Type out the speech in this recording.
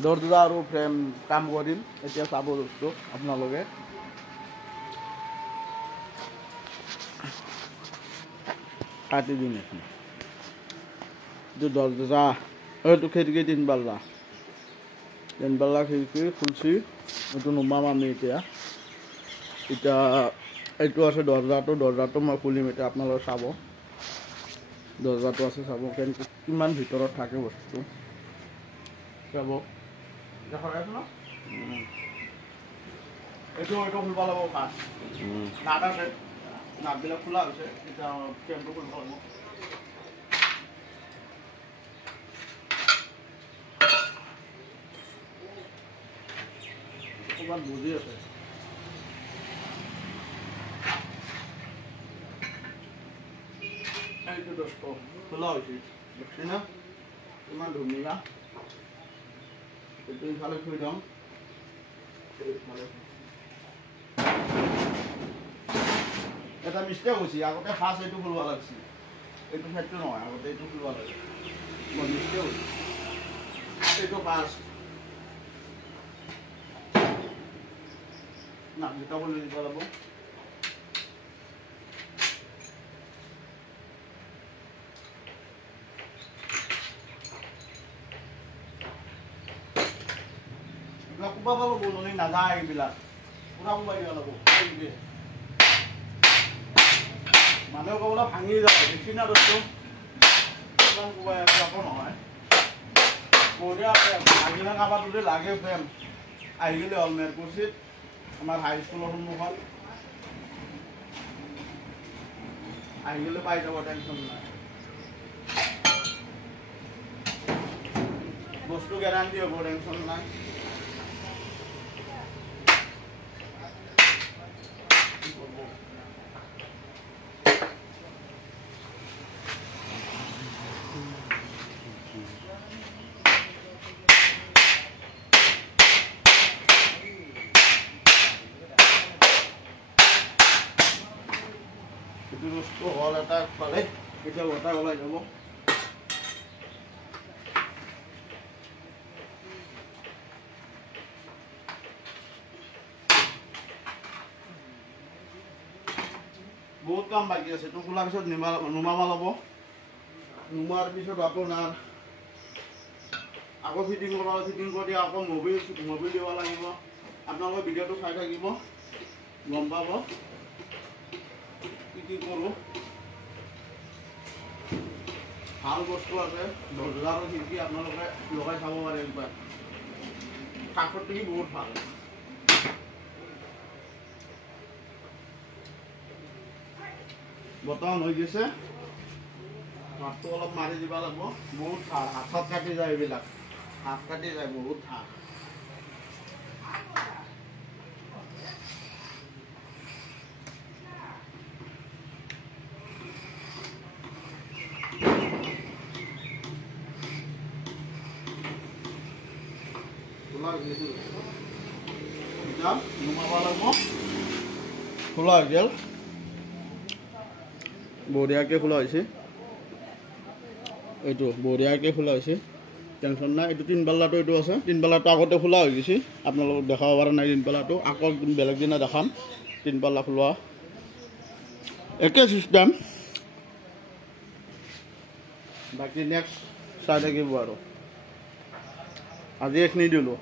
দৰজা আৰু ফ্ৰেম কাম কৰিম এতিয়া চাব বস্তু আপোনালোকে কাটি দিম এইটো দৰজা এইটো খিৰিকী 3 পাল্লা খিৰিকী খুলছি এইটো নুমাম আমি এতিয়া এইটো আছে দৰজাটো মই খুলিম এতিয়া আপোনালোকে চাব দৰজাটো আছে চাব কিমান ভিতৰত থাকে বস্তু চাব দেখা আছে না এইটো খুলব লাগিব ফাৰ্ষ্ট নাট আছে নাটবিলাক খোলা হৈছে এতিয়া ফ্ৰেমটো খুলব লাগিব ক'ৰবাত বুজি আছে এইটো দোস্ত খোলা হৈছে দেখছি না ইমান ধুনীয়া এইটো ইফালে থৈ দিম এটা মিষ্টেক হৈছে আগতে ফাৰ্ষ্ট এইটো খুলিব লাগিছিল এইটো ফেক্টৰ নহয় আগতে এইটো খুলিব লাগে মই মিষ্টেক হৈছে এইটো ফাৰ্ষ্ট নাক দুটা খুলি দিব লাগিব কুবা পাব বননি নাযায় এইবিলাক পুৰা কুবাই দিব লাগিব মানুহে ক'বলৈ ভাঙি যাব দেখি না বস্তু ইমান কুবাই একো নহয় বঢ়িয়াকৈ ভাগিনা কাবাৰ যদি লাগে ফ্ৰেম আহি গ'লে হ'ল মেৰকুচিত আমাৰ হাইস্কুলৰ সন্মুখত আহি গ'লে পাই যাব টেনশ্যন নাই বস্তু গেৰাণ্টি হ'ব টেনশ্যন নাই বস্তু হল এটা ফালে এতিয়া গোটা ওলাই যাব বহুত কাম বাকি আছে তো খোলাৰ পিছত নুমামা ল'ব নুমাৰ পিছত আপোনাৰ আকৌ ফিটিং কৰি আকৌ মোবিল দিব লাগিব আপোনালোকে ভিডিঅ'টো চাই থাকিব গম পাব কি কৰোঁ ভাল বস্তু আছে দৰজা আৰু খিৰিকী আপোনালোকে লগাই চাব পাৰে একবাৰ কাঠৰ টিকি বহুত ভাল বৰ্তমান হৈ গৈছে হাতটো অলপ মাৰি দিব লাগিব বহুত ভাল হাতত কাটি যায় এইবিলাক হাত কাটি যায় বহুত ভাল খোলা হৈ গেল বঢ়িয়াকৈ খোলা হৈছে এইটো বঢ়িয়াকৈ খোলা হৈছে টেনশ্যন নাই এইটো 3 পাল্লাটো এইটো আছে 3 পাল্লাটো আগতে খোলা হৈ গৈছে আপোনালোকক দেখাব পৰা নাই 3 পাল্লাটো আকৌ বেলেগ দিনা দেখাম 3 পাল্লা খোলা একে চিষ্টেম বাকী নেক্সট চাই থাকিব আৰু আজি এইখিনি দিলোঁ